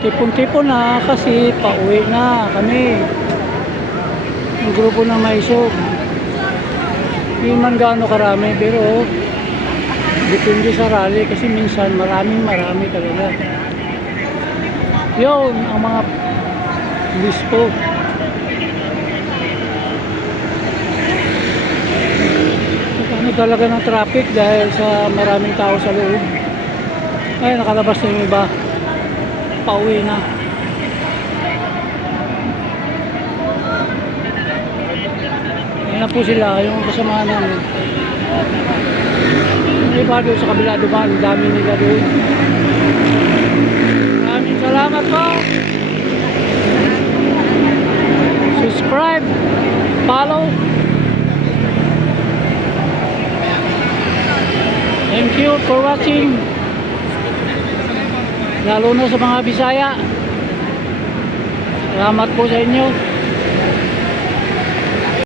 Tipon-tipon na kasi pauwi na kami. Yung grupo ng Maisog. Hindi man gaano karami pero depende sa rally kasi minsan marami talaga. Yun ang mga lispo. Ano talaga ng traffic dahil sa maraming tao sa loob. Ay, nakalabas na yung iba. Pauwi na. Ayan na po sila, yung kasama namin. Yung iba doon sa kabila dumaan, dami nila doon. Maraming salamat po. Subscribe, follow. Thank you for watching. Lalo na sa mga Bisaya. Salamat po sa inyo.